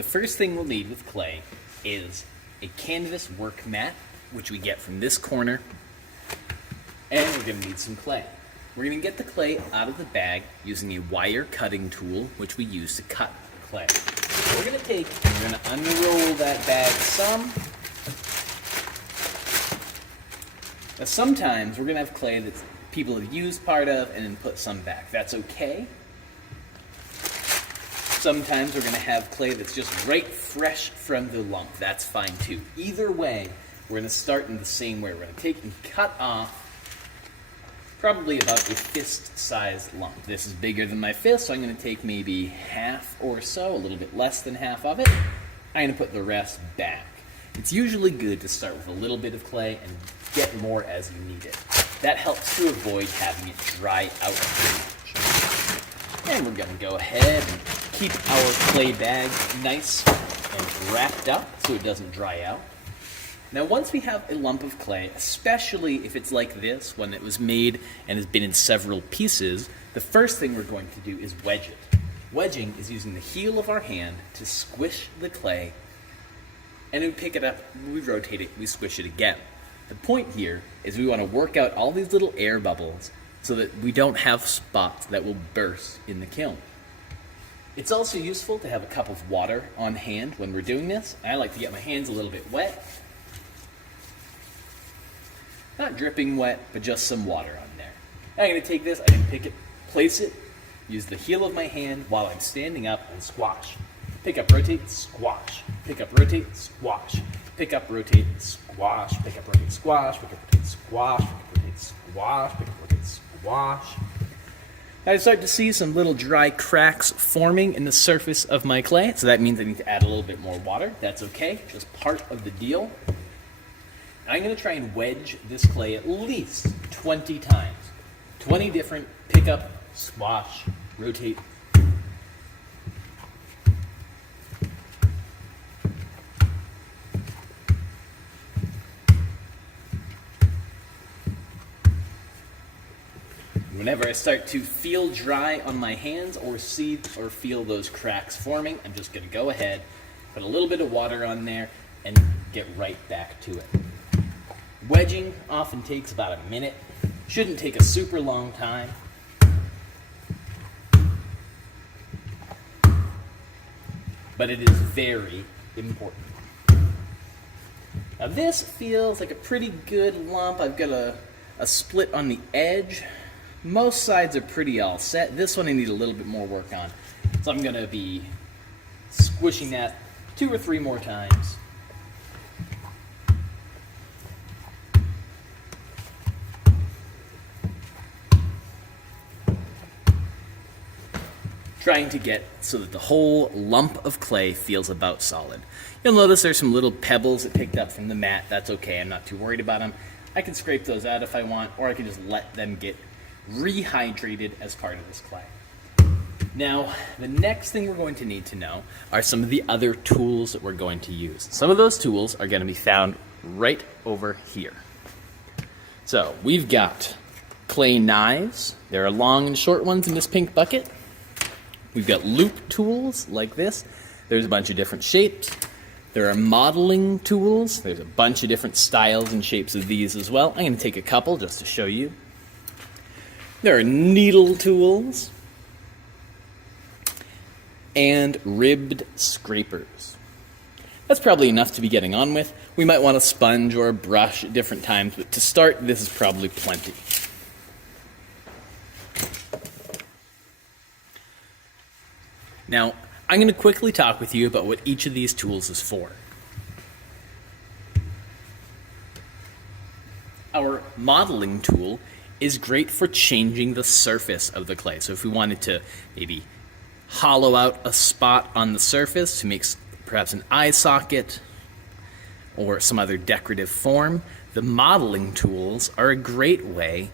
The first thing we'll need with clay is a canvas work mat, which we get from this corner, and we're going to need some clay. We're going to get the clay out of the bag using a wire cutting tool, which we use to cut clay. So we're going to take and we're going to unroll that bag some. Now sometimes we're going to have clay that people have used part of and then put some back. That's okay. Sometimes we're going to have clay that's just right fresh from the lump. That's fine too. Either way, we're going to start in the same way. We're going to take and cut off probably about a fist-sized lump. This is bigger than my fist, so I'm going to take maybe half or so, a little bit less than half of it. I'm going to put the rest back. It's usually good to start with a little bit of clay and get more as you need it. That helps to avoid having it dry out too much. And we're going to go ahead and keep our clay bag nice and wrapped up so it doesn't dry out. Now once we have a lump of clay, especially if it's like this, when it was made and has been in several pieces, the first thing we're going to do is wedge it. Wedging is using the heel of our hand to squish the clay, and then we pick it up, we rotate it, we squish it again. The point here is we want to work out all these little air bubbles so that we don't have spots that will burst in the kiln. It's also useful to have a cup of water on hand when we're doing this. I like to get my hands a little bit wet. Not dripping wet, but just some water on there. Now I'm going to take this, I can pick it, place it, use the heel of my hand while I'm standing up and squash. Pick up, rotate, squash. Pick up, rotate, squash. Pick up, rotate, squash. Pick up, rotate, squash. Pick up, rotate, squash. Pick up, rotate, squash. Pick up, rotate, squash. I start to see some little dry cracks forming in the surface of my clay, so that means I need to add a little bit more water. That's okay, just part of the deal. I'm going to try and wedge this clay at least 20 times. 20 different pick up, squash, rotate. Whenever I start to feel dry on my hands or see or feel those cracks forming, I'm just going to go ahead, put a little bit of water on there, and get right back to it. Wedging often takes about a minute. Shouldn't take a super long time. But it is very important. Now this feels like a pretty good lump. I've got a split on the edge. Most sides are pretty all set. This one I need a little bit more work on. So I'm going to be squishing that 2 or 3 more times. Trying to get so that the whole lump of clay feels about solid. You'll notice there's some little pebbles that picked up from the mat. That's okay, I'm not too worried about them. I can scrape those out if I want, or I can just let them get rehydrated as part of this clay. Now, the next thing we're going to need to know are some of the other tools that we're going to use. Some of those tools are going to be found right over here. So, we've got clay knives. There are long and short ones in this pink bucket. We've got loop tools like this. There's a bunch of different shapes. There are modeling tools. There's a bunch of different styles and shapes of these as well. I'm going to take a couple just to show you. There are needle tools and ribbed scrapers. That's probably enough to be getting on with. We might want a sponge or a brush at different times, but to start, this is probably plenty. Now, I'm going to quickly talk with you about what each of these tools is for. Our modeling tool is great for changing the surface of the clay. So if we wanted to maybe hollow out a spot on the surface to make perhaps an eye socket or some other decorative form, the modeling tools are a great way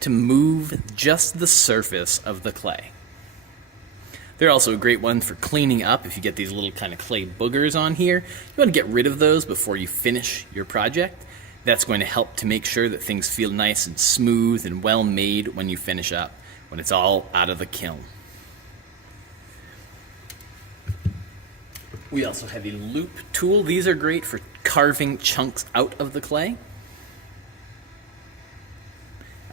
to move just the surface of the clay. They're also a great one for cleaning up. If you get these little kind of clay boogers on here, you want to get rid of those before you finish your project. That's going to help to make sure that things feel nice and smooth and well made when you finish up, when it's all out of the kiln. We also have a loop tool. These are great for carving chunks out of the clay,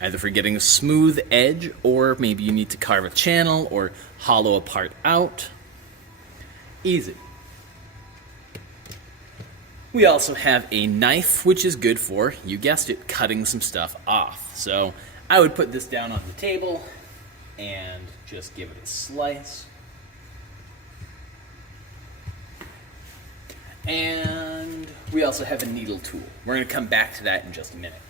either for getting a smooth edge, or maybe you need to carve a channel or hollow a part out. Easy. We also have a knife, which is good for, you guessed it, cutting some stuff off. So I would put this down on the table and just give it a slice. And we also have a needle tool. We're going to come back to that in just a minute.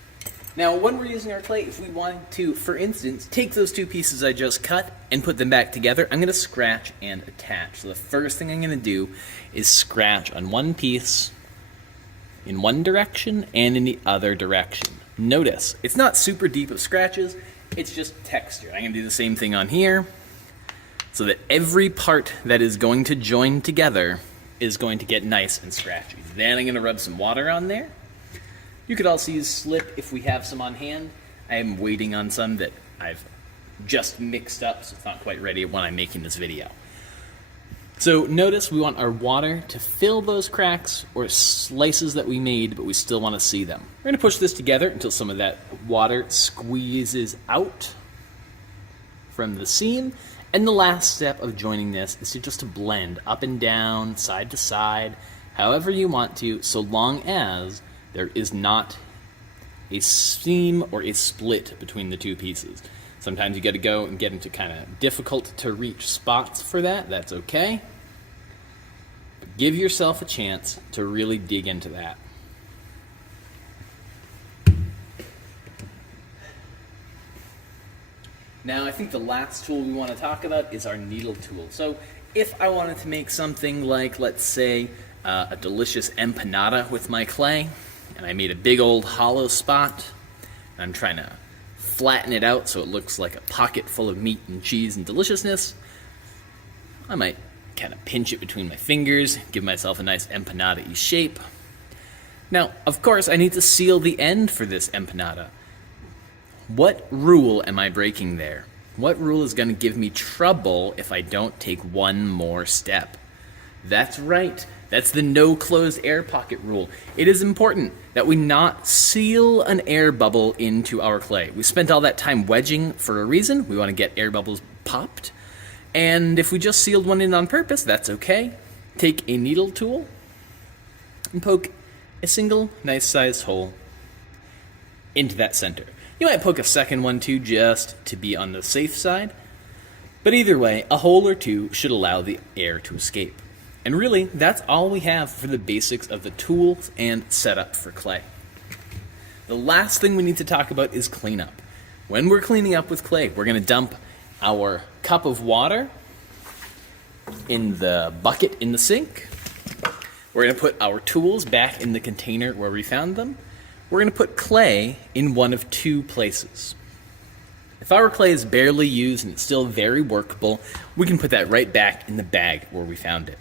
Now, when we're using our clay, if we wanted to, for instance, take those two pieces I just cut and put them back together, I'm going to scratch and attach. So the first thing I'm going to do is scratch on one piece in one direction and in the other direction. Notice, it's not super deep of scratches, it's just texture. I'm going to do the same thing on here, so that every part that is going to join together is going to get nice and scratchy. Then I'm going to rub some water on there. You could also use slip if we have some on hand. I am waiting on some that I've just mixed up, so it's not quite ready when I'm making this video. So notice we want our water to fill those cracks or slices that we made, but we still want to see them. We're going to push this together until some of that water squeezes out from the seam. And the last step of joining this is to blend up and down, side to side, however you want to, so long as there is not a seam or a split between the two pieces. Sometimes you got to go and get into kind of difficult to reach spots for that. That's okay. But give yourself a chance to really dig into that. Now, I think the last tool we want to talk about is our needle tool. So if I wanted to make something like, let's say, a delicious empanada with my clay, and I made a big old hollow spot, and I'm trying to flatten it out so it looks like a pocket full of meat and cheese and deliciousness, I might kind of pinch it between my fingers, give myself a nice empanada-y shape. Now, of course, I need to seal the end for this empanada. What rule am I breaking there? What rule is going to give me trouble if I don't take one more step? That's right. That's the no closed air pocket rule. It is important that we not seal an air bubble into our clay. We spent all that time wedging for a reason. We want to get air bubbles popped. And if we just sealed one in on purpose, that's okay. Take a needle tool and poke a single nice sized hole into that center. You might poke a second one too, just to be on the safe side. But either way, a hole or two should allow the air to escape. And really, that's all we have for the basics of the tools and setup for clay. The last thing we need to talk about is cleanup. When we're cleaning up with clay, we're going to dump our cup of water in the bucket in the sink. We're going to put our tools back in the container where we found them. We're going to put clay in one of two places. If our clay is barely used and it's still very workable, we can put that right back in the bag where we found it.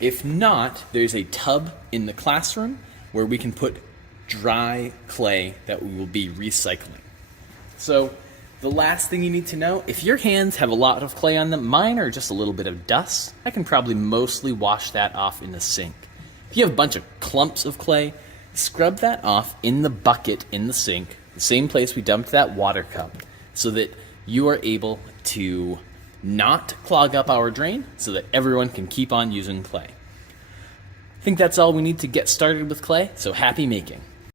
If not, there's a tub in the classroom where we can put dry clay that we will be recycling. So the last thing you need to know, if your hands have a lot of clay on them, mine are just a little bit of dust, I can probably mostly wash that off in the sink. If you have a bunch of clumps of clay, scrub that off in the bucket in the sink, the same place we dumped that water cup, so that you are able to not clog up our drain so that everyone can keep on using clay. I think that's all we need to get started with clay, so happy making.